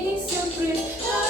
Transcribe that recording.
sempre.